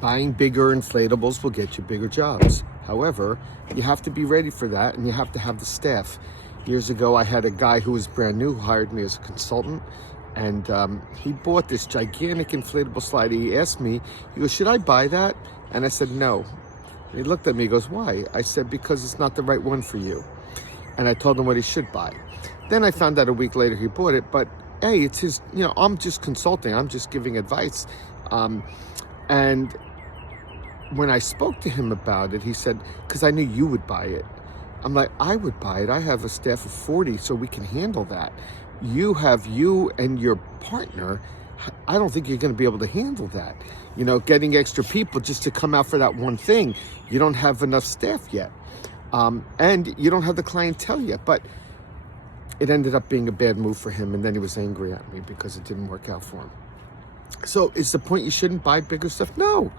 Buying bigger inflatables will get you bigger jobs. However, you have to be ready for that, and you have to have the staff. Years ago, I had a guy who was brand new who hired me as a consultant, and he bought this gigantic inflatable slide. He asked me, he goes, should I buy that? And I said, no. And he looked at me, he goes, why? I said, because it's not the right one for you. And I told him what he should buy. Then I found out a week later he bought it, but hey, it's his, I'm just consulting, I'm just giving advice. And when I spoke to him about it, he said, because I knew you would buy it. I'm like, I would buy it. I have a staff of 40, so we can handle that. You and your partner, I don't think you're going to be able to handle that. Getting extra people just to come out for that one thing. You don't have enough staff yet. And you don't have the clientele yet. But it ended up being a bad move for him, and then he was angry at me because it didn't work out for him. So is the point you shouldn't buy bigger stuff? No.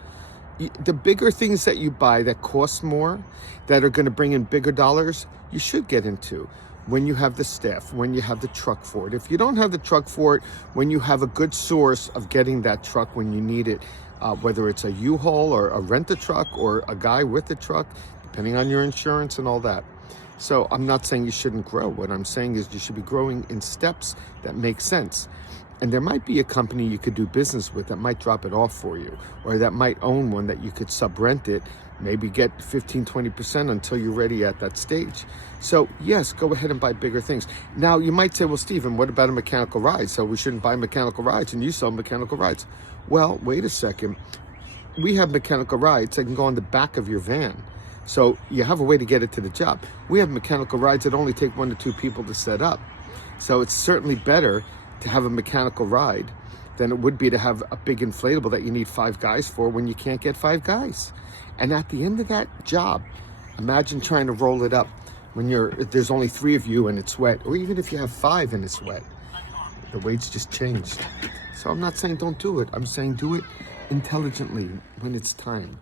The bigger things that you buy that cost more, that are going to bring in bigger dollars, you should get into when you have the staff, when you have the truck for it. If you don't have the truck for it, when you have a good source of getting that truck when you need it, whether it's a U-Haul or a rent-a-truck or a guy with a truck, depending on your insurance and all that. So I'm not saying you shouldn't grow. What I'm saying is you should be growing in steps that make sense. And there might be a company you could do business with that might drop it off for you, or that might own one that you could sub-rent it, maybe get 15-20% until you're ready at that stage. So yes, go ahead and buy bigger things. Now you might say, well, Stephen, what about a mechanical ride? So we shouldn't buy mechanical rides, and you sell mechanical rides. Well, wait a second. We have mechanical rides that can go on the back of your van. So you have a way to get it to the job. We have mechanical rides that only take 1 to 2 people to set up. So it's certainly better to have a mechanical ride than it would be to have a big inflatable that you need 5 guys for when you can't get 5 guys. And at the end of that job, imagine trying to roll it up when there's only 3 of you and it's wet, or even if you have 5 and it's wet. The weight's just changed. So I'm not saying don't do it. I'm saying do it intelligently when it's time.